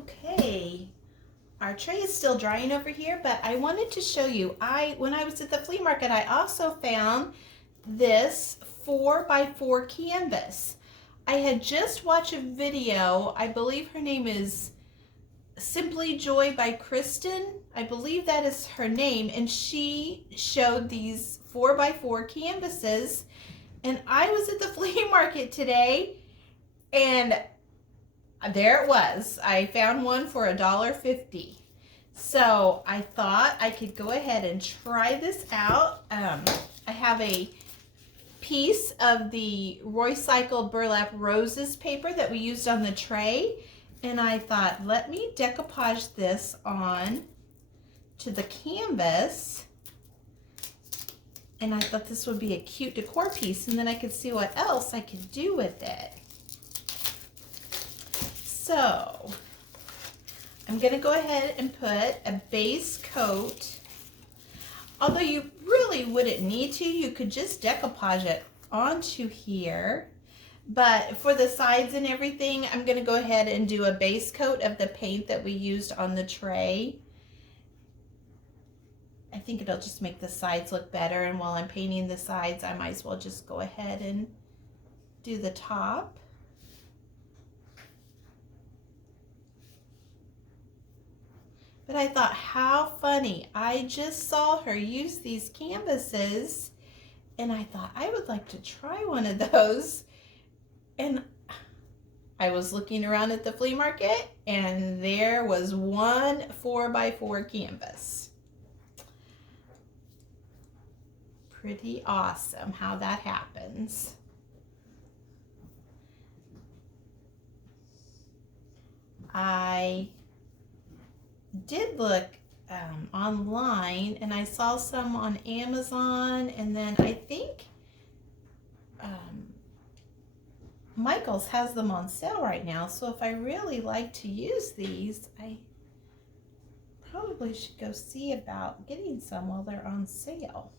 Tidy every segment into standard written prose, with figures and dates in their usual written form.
Okay, our tray is still drying over here, but I wanted to show you, when I was at the flea market, I also found this 4x4 canvas. I had just watched a video, I believe her name is Simply Joy by Kristen. I believe that is her name, and she showed these 4x4 canvases, and I was at the flea market today, and there it was. I found one for $1.50. So I thought I could go ahead and try this out. I have a piece of the Roycycled Burlap Roses paper that we used on the tray, and I thought, let me decoupage this on to the canvas, and I thought this would be a cute decor piece, and then I could see what else I could do with it. So I'm going to go ahead and put a base coat. Although you really wouldn't need to, you could just decoupage it onto here. But for the sides and everything, I'm going to go ahead and do a base coat of the paint that we used on the tray. I think it'll just make the sides look better, and while I'm painting the sides, I might as well just go ahead and do the top. But I thought, how funny. I just saw her use these canvases, and I thought I would like to try one of those. And I was looking around at the flea market, and there was one 4x4 canvas. Pretty awesome how that happens. I did look online, and I saw some on Amazon, and then I think Michael's has them on sale right now. So if I really like to use these, I probably should go see about getting some while they're on sale.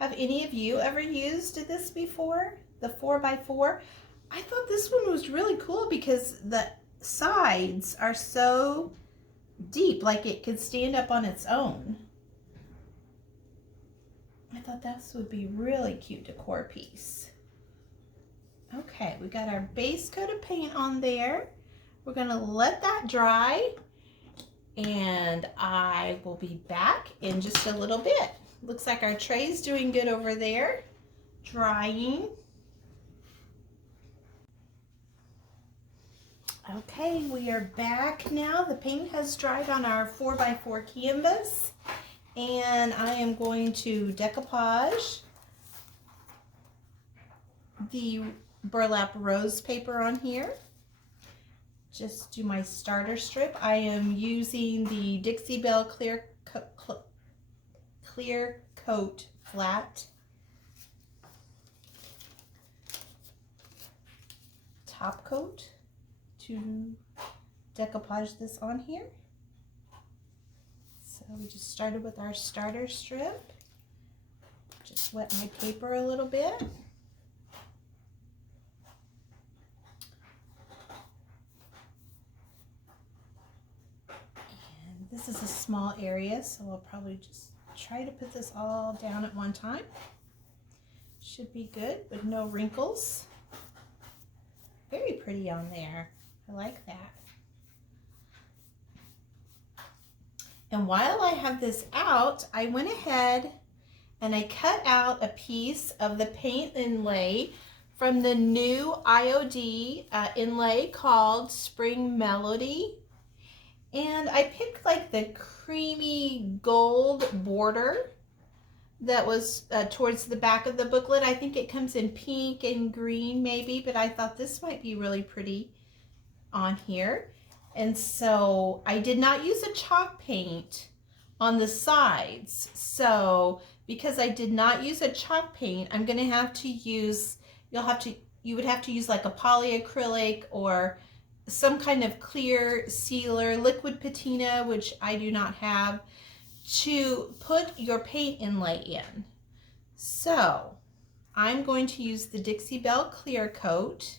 Have any of you ever used this before? The 4x4? I thought this one was really cool because the sides are so deep, like it could stand up on its own. I thought this would be really cute decor piece. Okay, we got our base coat of paint on there. We're gonna let that dry, and I will be back in just a little bit. Looks like our tray's doing good over there, drying. Okay, we are back now. The paint has dried on our 4x4 canvas, and I am going to decoupage the burlap rose paper on here. Just do my starter strip. I am using the Dixie Belle Clear Coat Flat top coat to decoupage this on here. So we just started with our starter strip. Just wet my paper a little bit. And this is a small area, so I'll probably just try to put this all down at one time. Should be good with no wrinkles. Very pretty on there. I like that. And while I have this out, I went ahead and I cut out a piece of the paint inlay from the new IOD inlay called Spring Melody. And I picked like the creamy gold border that was towards the back of the booklet. I think it comes in pink and green maybe, but I thought this might be really pretty on here. And so I did not use a chalk paint on the sides. So because I did not use a chalk paint, I'm going to have to use, you would have to use like a polyacrylic or some kind of clear sealer, liquid patina, which I do not have, to put your paint inlay in. So I'm going to use the Dixie Belle Clear Coat.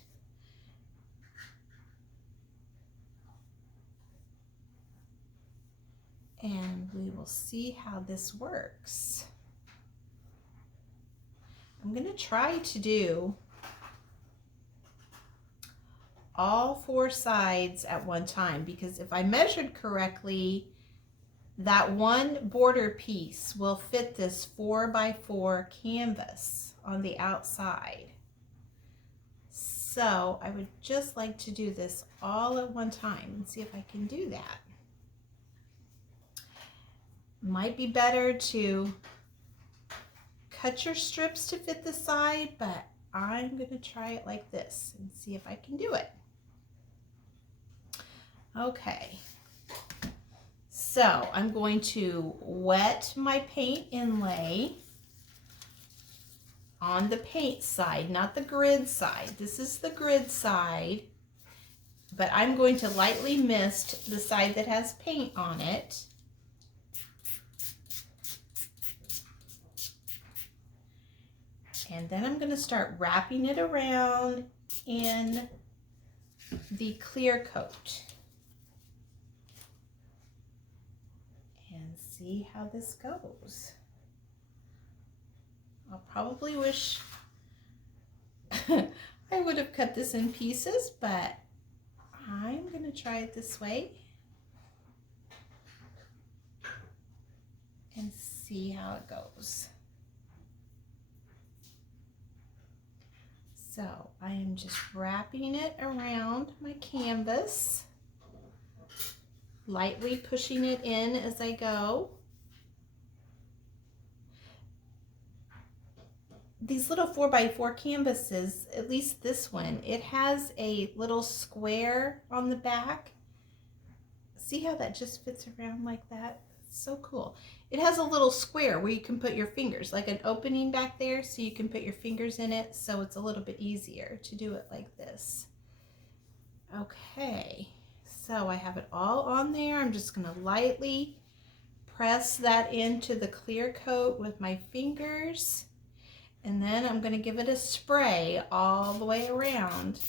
we will see how this works. I'm going to try to do all 4 sides at one time, because if I measured correctly, that one border piece will fit this 4x4 canvas on the outside. So I would just like to do this all at one time and see if I can do that. Might be better to cut your strips to fit the side, but I'm going to try it like this and see if I can do it. Okay, so I'm going to wet my paint inlay on the paint side, not the grid side. This is the grid side, but I'm going to lightly mist the side that has paint on it. And then I'm going to start wrapping it around in the clear coat. And see how this goes. I'll probably wish I would have cut this in pieces, but I'm going to try it this way and see how it goes. So I am just wrapping it around my canvas, lightly pushing it in as I go. These little 4x4 canvases, at least this one, it has a little square on the back. See how that just fits around like that? It's so cool. It has a little square where you can put your fingers, like an opening back there, so you can put your fingers in it, so it's a little bit easier to do it like this. Okay, so I have it all on there. I'm just gonna lightly press that into the clear coat with my fingers. And then I'm going to give it a spray all the way around.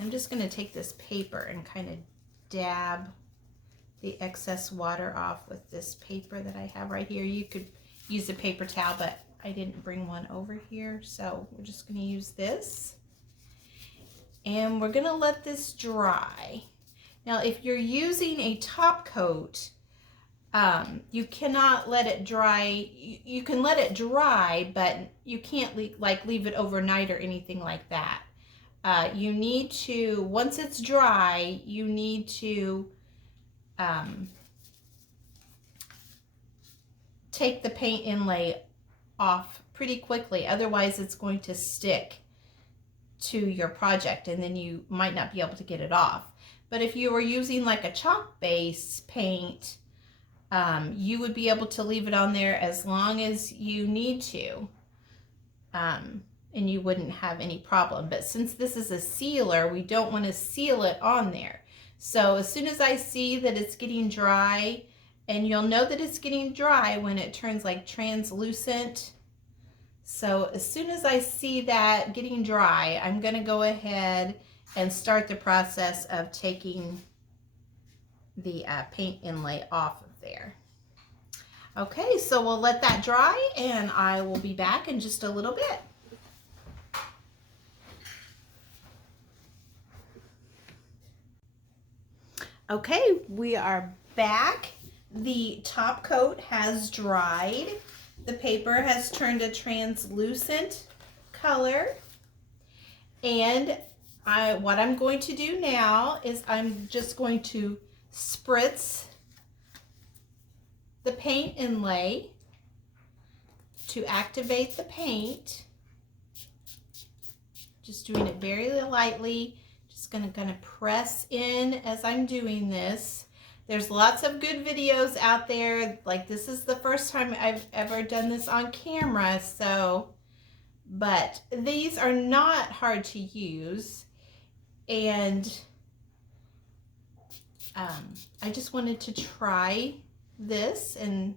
I'm just going to take this paper and kind of dab the excess water off with this paper that I have right here. You could use a paper towel, but I didn't bring one over here, so we're just going to use this. And we're going to let this dry. Now, if you're using a top coat, you cannot let it dry. You can let it dry, but you can't leave it overnight or anything like that. You need to, once it's dry, you need to take the paint inlay off pretty quickly. Otherwise, it's going to stick to your project, and then you might not be able to get it off. But if you were using like a chalk base paint, you would be able to leave it on there as long as you need to, and you wouldn't have any problem. But since this is a sealer, we don't want to seal it on there. So as soon as I see that it's getting dry, and you'll know that it's getting dry when it turns like translucent. So as soon as I see that getting dry, I'm going to go ahead and start the process of taking the paint inlay off of there. Okay, so we'll let that dry, and I will be back in just a little bit. Okay, we are back. The top coat has dried. The paper has turned a translucent color, and what I'm going to do now is I'm just going to spritz the paint inlay to activate the paint. Just doing it very lightly. Just gonna press in as I'm doing this. There's lots of good videos out there. Like, this is the first time I've ever done this on camera, but these are not hard to use. And I just wanted to try this and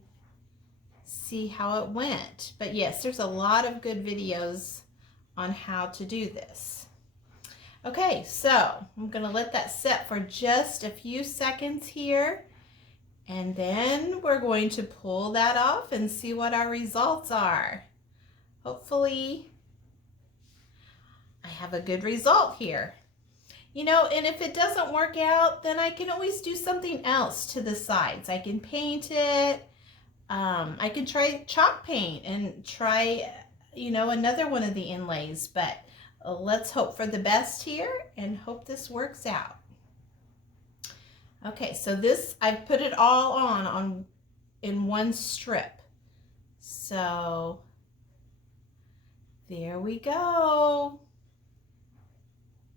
see how it went. But yes, there's a lot of good videos on how to do this. Okay, so I'm gonna let that set for just a few seconds here, and then we're going to pull that off and see what our results are. Hopefully I have a good result here. You know, and if it doesn't work out, then I can always do something else to the sides. I can paint it. I can try chalk paint and try, you know, another one of the inlays, but let's hope for the best here and hope this works out. Okay, so this, I've put it all on in one strip. So there we go.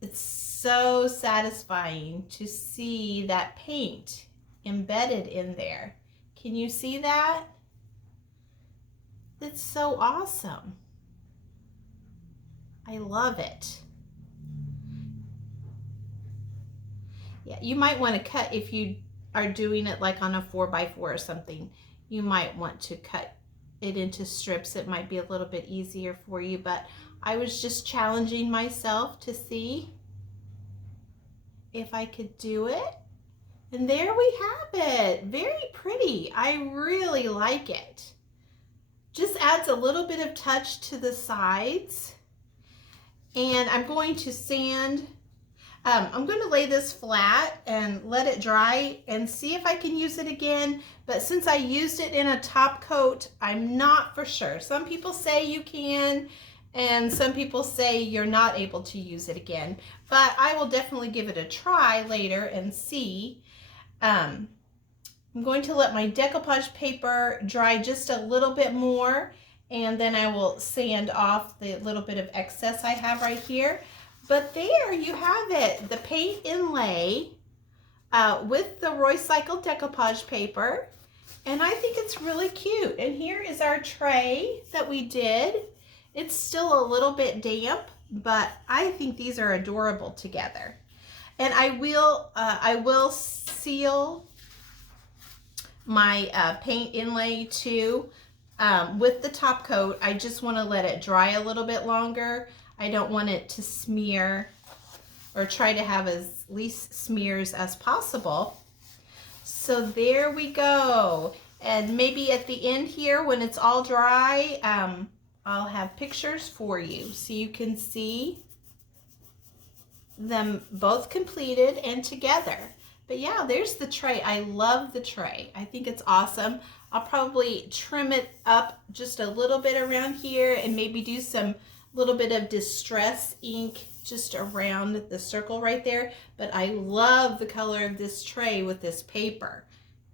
It's so satisfying to see that paint embedded in there. Can you see that? It's so awesome. I love it. Yeah, you might want to cut, if you are doing it like on a 4x4 or something, you might want to cut it into strips. It might be a little bit easier for you, but I was just challenging myself to see if I could do it. And there we have it. Very pretty. I really like it. Just adds a little bit of touch to the sides. And I'm going to sand. I'm going to lay this flat and let it dry and see if I can use it again. But since I used it in a top coat, I'm not for sure. Some people say you can, and some people say you're not able to use it again. But I will definitely give it a try later and see. I'm going to let my decoupage paper dry just a little bit more, and then I will sand off the little bit of excess I have right here. But there you have it, the paint inlay with the Roycycled Decoupage paper. And I think it's really cute. And here is our tray that we did. It's still a little bit damp, but I think these are adorable together. And I will seal my paint inlay too with the top coat. I just want to let it dry a little bit longer. I don't want it to smear, or try to have as least smears as possible. So there we go. And maybe at the end here, when it's all dry, I'll have pictures for you so you can see them both completed and together. But yeah, there's the tray. I love the tray. I think it's awesome. I'll probably trim it up just a little bit around here and maybe do some little bit of distress ink just around the circle right there. But I love the color of this tray with this paper.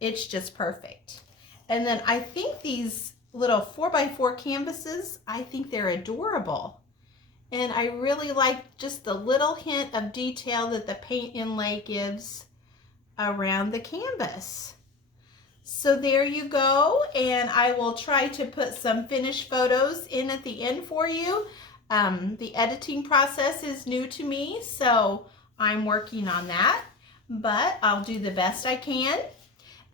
It's just perfect. And then I think these little 4x4 canvases, I think they're adorable. And I really like just the little hint of detail that the paint inlay gives around the canvas. So there you go, and I will try to put some finished photos in at the end for you. The editing process is new to me, so I'm working on that, but I'll do the best I can.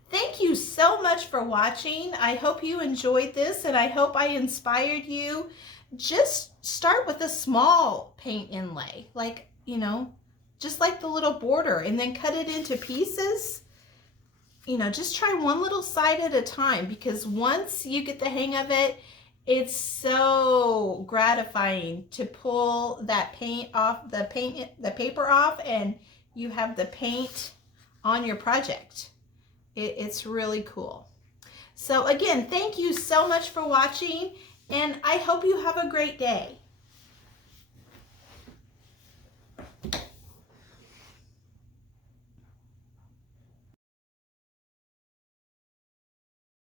Thank you so much for watching. I hope you enjoyed this, and I hope I inspired you. Just start with a small paint inlay, like, you know, just like the little border, and then cut it into pieces. You know, just try one little side at a time, because once you get the hang of it, it's so gratifying to pull that paint off, the paper off, and you have the paint on your project. It's really cool. So again, thank you so much for watching, and I hope you have a great day.